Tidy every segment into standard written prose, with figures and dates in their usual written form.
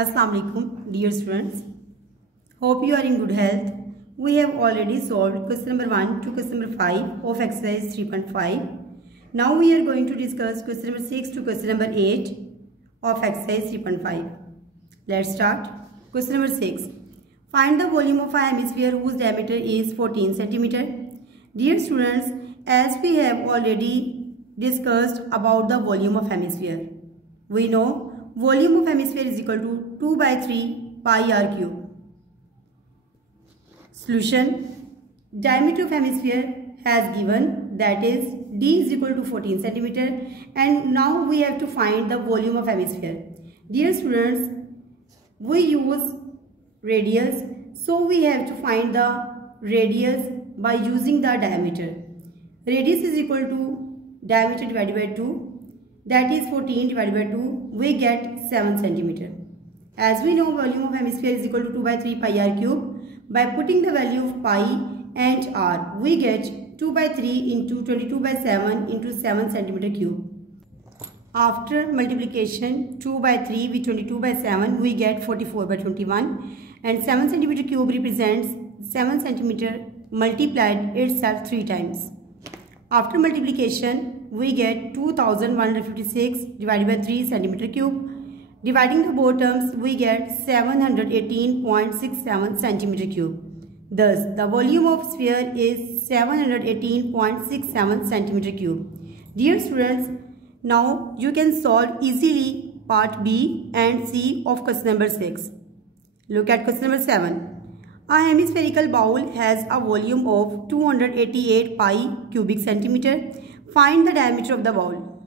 Assalamu alaikum dear students. Hope you are in good health. We have already solved question number 1 to question number 5 of exercise 3.5. Now we are going to discuss question number 6 to question number 8 of exercise 3.5. Let's start. Question number 6. Find the volume of a hemisphere whose diameter is 14 cm. Dear students, as we have already discussed about the volume of hemisphere, we know volume of hemisphere is equal to 2 by 3 pi r cube. Solution. Diameter of hemisphere has given, that is d is equal to 14 cm, and now we have to find the volume of hemisphere. Dear students, we use radius, so we have to find the radius by using the diameter. Radius is equal to diameter divided by 2, that is 14 divided by 2, we get 7 cm. As we know, volume of hemisphere is equal to 2 by 3 pi r cube. By putting the value of pi and r, we get 2 by 3 into 22 by 7 into 7 cm cube. After multiplication, 2 by 3 with 22 by 7, we get 44 by 21, and 7 cm cube represents 7 cm multiplied itself 3 times. After multiplication, we get 2156 divided by 3 cm cube. Dividing the both terms, we get 718.67 cm cube. Thus, the volume of sphere is 718.67 cm cube. Dear students, now you can solve easily part B and C of question number 6. Look at question number 7. A hemispherical bowl has a volume of 288 pi cubic centimeter. Find the diameter of the bowl.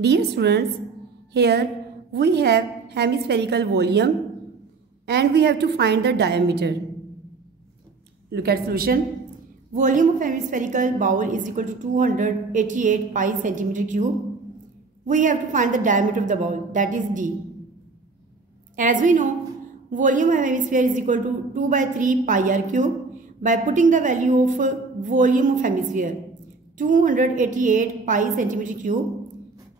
Dear students, here we have hemispherical volume and we have to find the diameter. Look at solution. Volume of hemispherical bowl is equal to 288 pi centimeter cube. We have to find the diameter of the bowl, that is d. As we know, volume of hemisphere is equal to 2 by 3 pi r cube. By putting the value of volume of hemisphere, 288 pi centimeter cube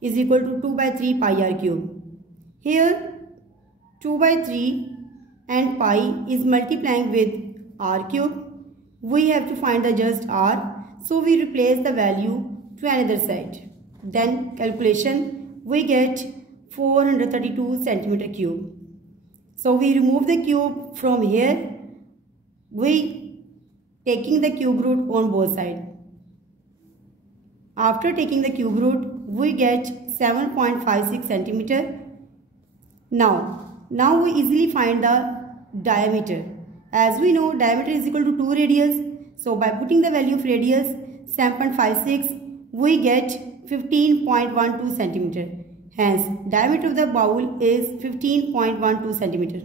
is equal to 2 by 3 pi r cube. Here 2 by 3 and pi is multiplying with r cube. We have to find the just r, so we replace the value to another side. Then calculation, we get 432 centimeter cube. So we remove the cube from here, we taking the cube root on both sides. After taking the cube root, we get 7.56 centimeter. Now we easily find the diameter. As we know, diameter is equal to 2 radius. So by putting the value of radius 7.56, we get 15.12 centimeter. Hence, diameter of the bowl is 15.12 centimeter.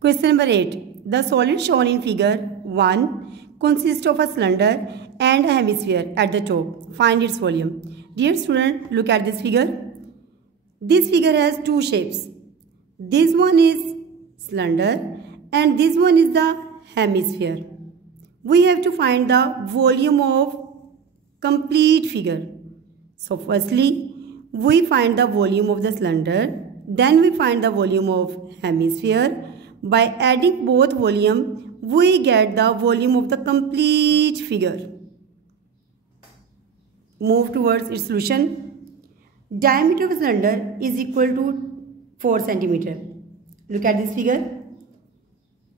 Question number 8. The solid shown in figure 1 consists of a cylinder and a hemisphere at the top. Find its volume. Dear student, look at this figure. This figure has two shapes. This one is cylinder and this one is the hemisphere. We have to find the volume of complete figure. So firstly, we find the volume of the cylinder, then we find the volume of hemisphere. By adding both volume, we get the volume of the complete figure. Move towards its solution. Diameter of a cylinder is equal to 4 centimeter. Look at this figure.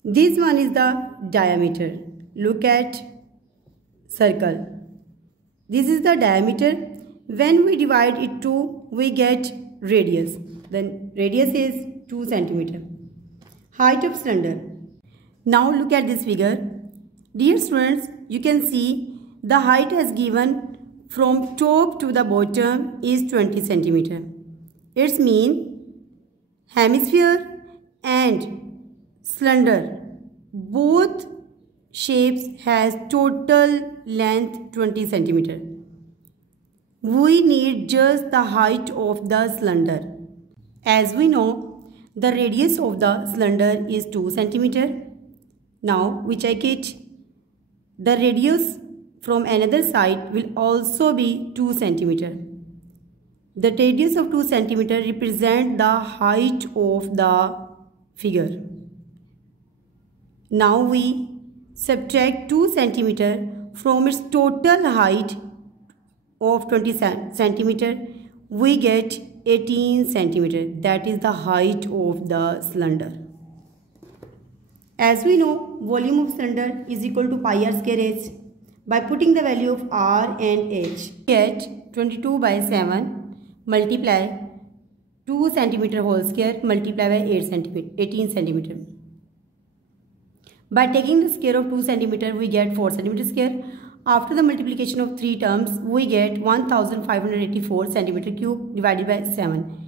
This one is the diameter. Look at circle. This is the diameter. When we divide it 2, we get radius. Then radius is 2 centimeter. Height of cylinder. Now look at this figure. Dear students, you can see the height as given from top to the bottom is 20 centimeter. It means hemisphere and cylinder, both shapes has total length 20 centimeter. We need just the height of the cylinder. As we know, the radius of the cylinder is 2 centimeter. Now we check it. The radius from another side will also be 2 centimeter. The radius of 2 cm represent the height of the figure. Now we subtract 2 centimeter from its total height of 20 centimeter. We get 18 centimeter. That is the height of the cylinder. As we know, volume of cylinder is equal to pi r square h. By putting the value of r and h, get 22 by 7 multiply 2 centimeter whole square multiply by 18 centimeter. By taking the square of 2 centimeter, we get 4 centimeter square. After the multiplication of 3 terms, we get 1584 centimeter cube divided by 7.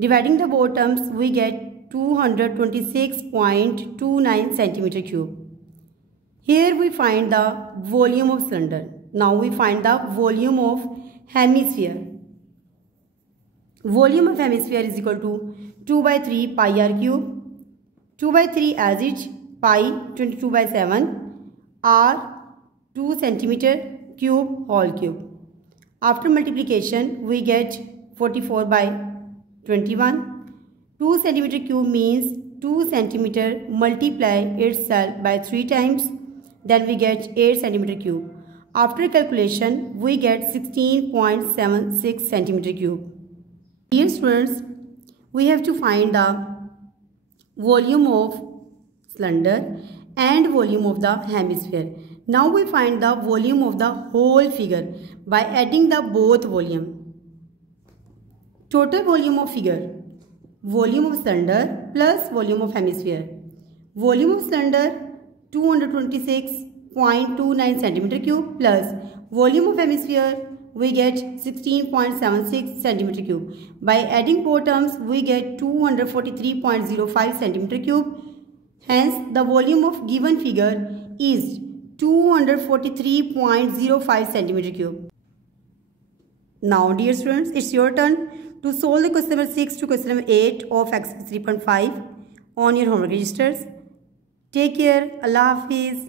Dividing the both terms, we get 226.29 centimeter cube. Here we find the volume of cylinder. Now we find the volume of hemisphere. Volume of hemisphere is equal to 2 by 3 pi r cube. 2 by 3 as it, pi 22 by 7, r 2 centimeter cube whole cube. After multiplication, we get 44 by 21. 2 centimeter cube means 2 centimeter multiply itself by 3 times. Then we get 8 centimeter cube. After calculation, we get 16.76 centimeter cube. Dear students, we have to find the volume of cylinder and volume of the hemisphere. Now we find the volume of the whole figure by adding the both volume. Total volume of figure, volume of cylinder plus volume of hemisphere. Volume of cylinder 226.29 centimeter cube plus volume of hemisphere, we get 16.76 centimeter cube. By adding both terms, we get 243.05 centimeter cube. Hence, the volume of given figure is 243.05 centimeter cube. Now, dear students, it's your turn to solve the question number 6 to question number 8 of exercise 3.5 on your homework registers. Take care. Allah Hafiz.